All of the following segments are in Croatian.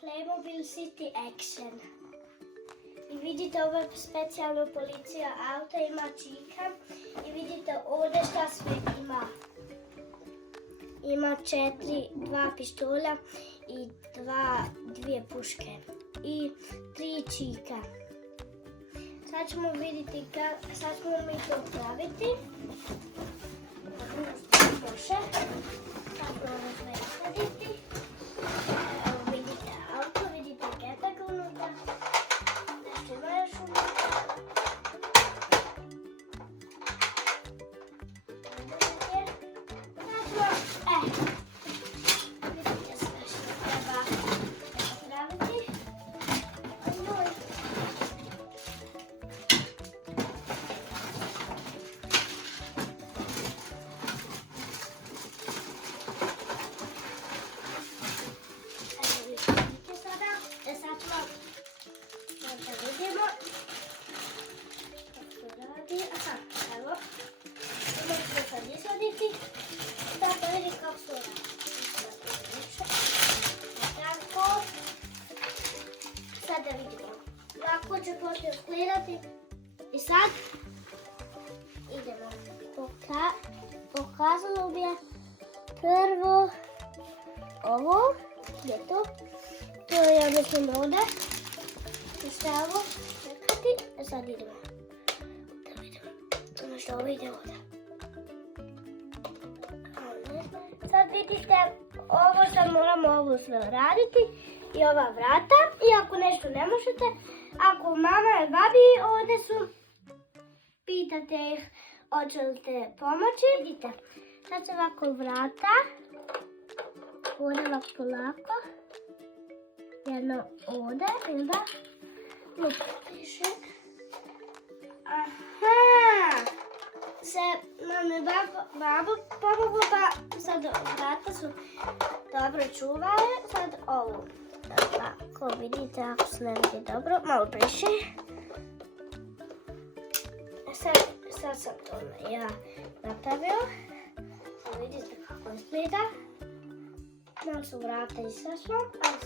Playmobil City Action. I vidite, ovo je specijalna policija auta, ima čika. I vidite ovdje šta sve ima. Ima 2 pištolja i 2 puške. I 3 čika. Sad ćemo vidjeti sad ćemo mi to praviti. Može. Sad ćemo ovo sve raditi. Evo vidite auto, vidite getak unutra. Nešto ima još unutra. Vidite sve što treba napraviti. Sada vidimo. Lako ću početi sklidati. I sad idemo. Pokazalo bi je prvo ovo. Gdje je to? To je, ja mislim, ovdje. I šta ovo? Čekati. A sad idemo. Da vidimo. Ono što ovo ide ovdje. Sad vidite, ovo sad moramo ovo sve raditi. I ova vrata. I ako nešto ne možete, ako mama i babi ovdje su, pitate ih hoćete pomoći. Vidite, sad se ovako vrata. Ovdje ovako polako. Jedno ovdje, ili da? Lupa piše. Aha! Se mama i babo pomogu, pa sad vrata su dobro čuvale. Sad ovo. Ako vidite, ako se ne vidi dobro, malo briše. Sad sam to ja napravio. Sad vidite kako izgleda. Malo su vrata izašla, ali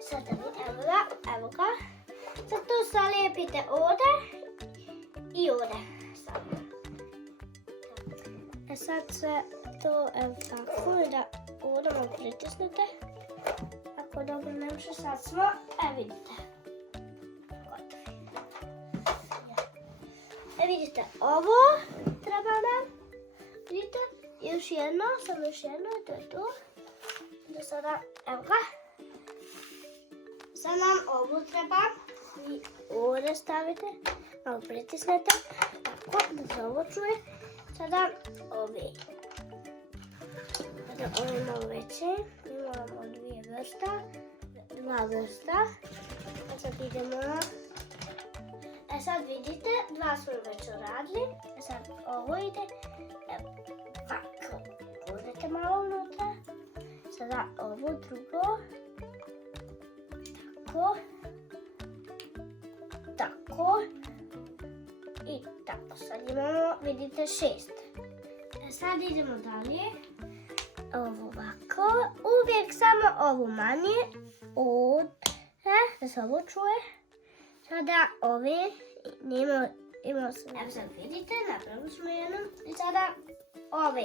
sad da vidite, evo ga. Sad to zalijepite ovdje i ovdje. Sad se to evo tako da ovdje malo pritisnete. Ako dobro ne može, sad smo, vidite. Gotovi. Vidite, ovo treba nam. Vidite, još jedno, samo još jedno, to je to. Da sada, evo ga. Sad nam ovo treba. I ovdje stavite, malo pritisnete. Tako, da se ovo čuje. Sada ovi. Sada ovo malo veće. Imamo 2 vrsta. A sad idemo. Sad vidite, 2 smo već uradili. Sad ovo ide. Ovako. Uzmete malo unutra. Sada ovo drugo. Tako. Tako. I tako. Sad imamo, vidite, 6. Sad idemo dalje. Ovo ovako. Uvijek samo ovo manje. Da se ovo čuje. Sada ove imamo sve. Evo sad vidite, napravili smo jednom. I sada ove.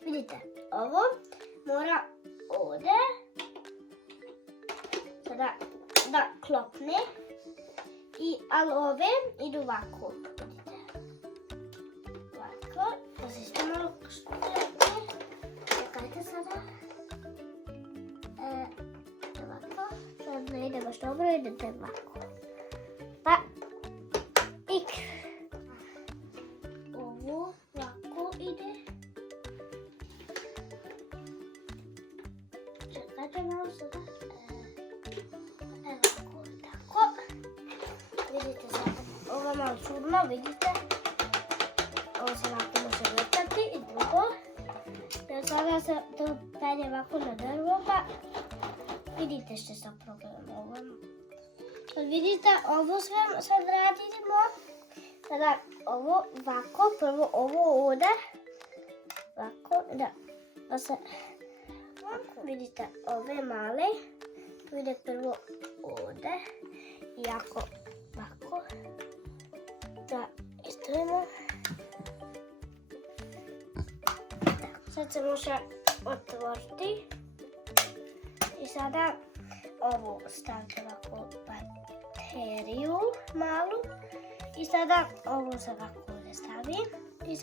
Vidite, ovo mora ovdje. Sada da klopne. Ali ove idu ovako. Vidite. Ovako. Da se isto malo klopne. Čekajte sada. Ovako. Sad ne ide baš dobro, idete ovako. Pa. Ovo ovako ide. Čekajte malo sada. Evo tako. Vidite sad. Ovo je malo čudno, vidite. Ovo se ovako može vrtati i drugo. Sada se to penje ovako na drvo, pa vidite što je sa problemom. Sad vidite, ovo sve sad radimo. Sada ovo ovako, prvo ovo ovdje. Ovako, da se, vidite, ove male. To ide prvo ovdje. I ako ovako. Da istavimo. Sad se može otvoriti. I sada ovo stavite ovako bateriju malu. I sada ovo se ovako ovdje stavi. I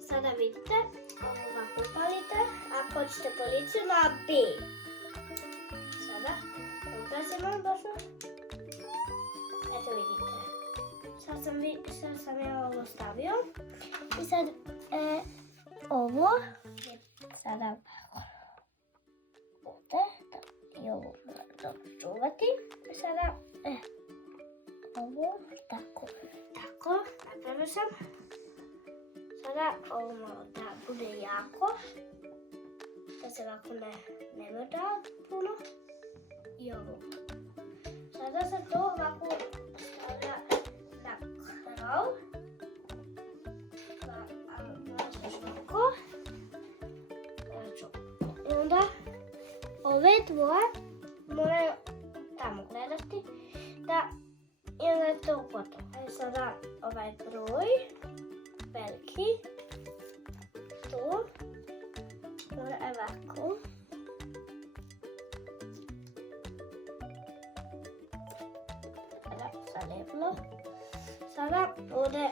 sada vidite, ovo ovako upalite. Ako hoćete policiju na B. Sada ugasimo bašno. Eto vidite. Sad sam ja ovo stavio. I sad ovo sada ovdje. I ovo moram dobro čuvati. I sada ovo tako. Napravio sam. Sada ovo malo da bude jako. Da se ovako ne vrda puno. I ovo. Sada se to ovako stavlja na kraj. Ovako. I onda ove dvoje moraju tamo gledati. I onda je to gotovo. Sada ovaj broj veliki. Tu. Mora ovako. Sada zalijepilo. Sada ovdje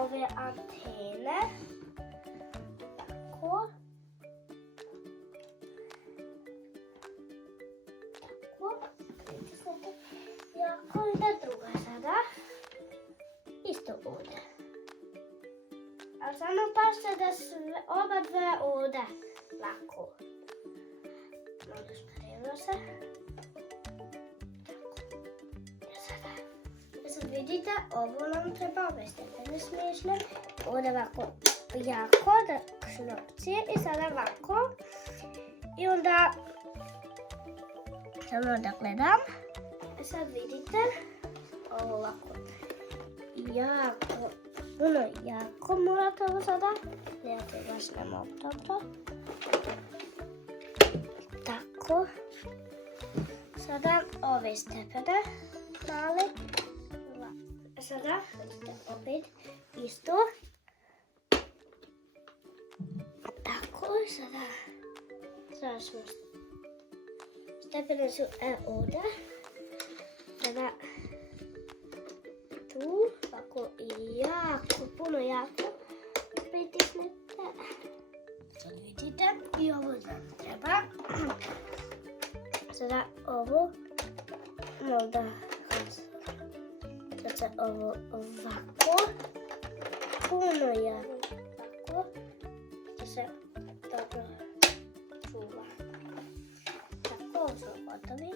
ove antene. Tako. Jako ide druga sada. Isto ovdje. A samo pašte da su oba dve ovdje lako. Malo spravimo se. Sad vidite, ovo nam treba ove stepene smiješne. Ovdje ovako jako da knopcije i sada ovako. I onda samo da gledam. Sad vidite, ovo ovako jako morate ovo sada. Gledajte, baš nema dobro. Tako. Sada ove stepene male. Sada vidite opet isto. Tako, sada smo stepene su ovdje. Sada tu, ovako puno jako pritisnete. Sad vidite i ovo nam treba. Sada ovo možda sad se ovo ovako puno jako ovako da se dobro čuva. Tako su gotovi.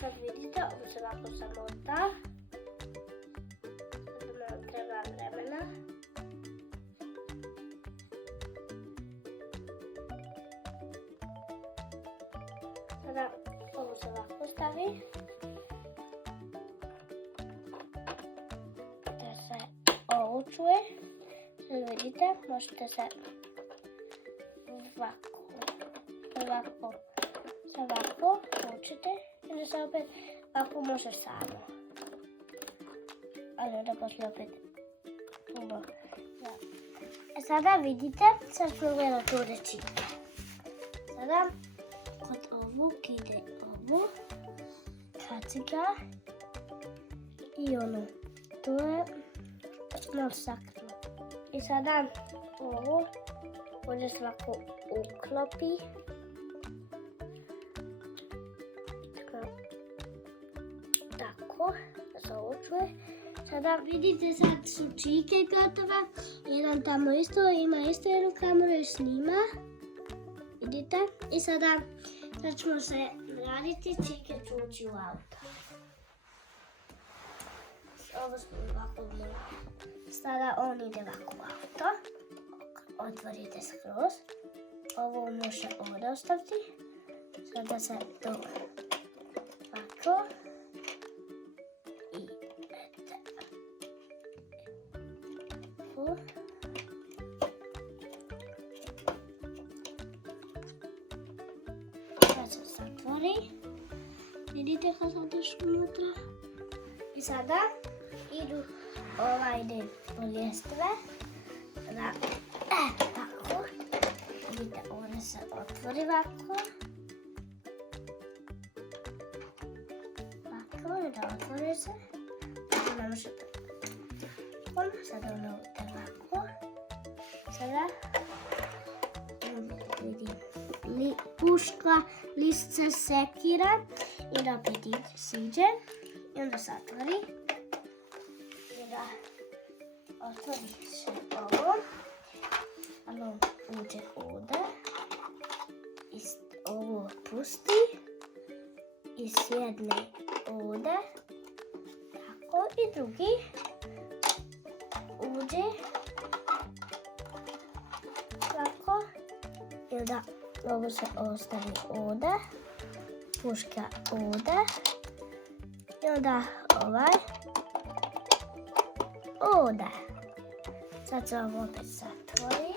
Sad vidite, ovo se ovako samota. Sad nam treba vremena. Sada ovo se ovako stavi. Da se ovo čuje. Sad vidite, možete se ovako učite. Ili se opet ovako može samo. Ali onda poslije opet puno. Sada vidite, sad smo gledali tu reći. Sada kod ovog ide ovo. Kaciga. I ono. To je malo sakrilo. I sada ovo ovdje se ovako uklopi. Tako, da se ovo čuje. Sada vidite, sad su čike gotove. Jedan tamo isto ima isto jednu kameru i snima. Vidite? I sada ćemo se raditi, čike će ući u auto. Ovo smo ovako gledali. Sada on ide ovako u auto. Otvorite skroz. Ovo može ovdje ostaviti. Sada se to ovako. I eto. Sad se zatvori. Vidite kad odeš unutra? I sada idu ide po ljestve. Tako. Vidite, ovdje se otvori ovako. Ovako, da otvori se. Ovo ne možete. Sada ono ovako. Sada vidim. Puška, list se sekira i onda opet siđe. I onda se otvori. I onda otvori se ovo. Ono uđe ovdje. I ovo pusti. I sjedne ovdje. Tako i drugi. Uđe. Tako. I onda ovo se ostavi ovdje. Puška ovdje. I onda ovdje. Sad se ovo opet zatvori.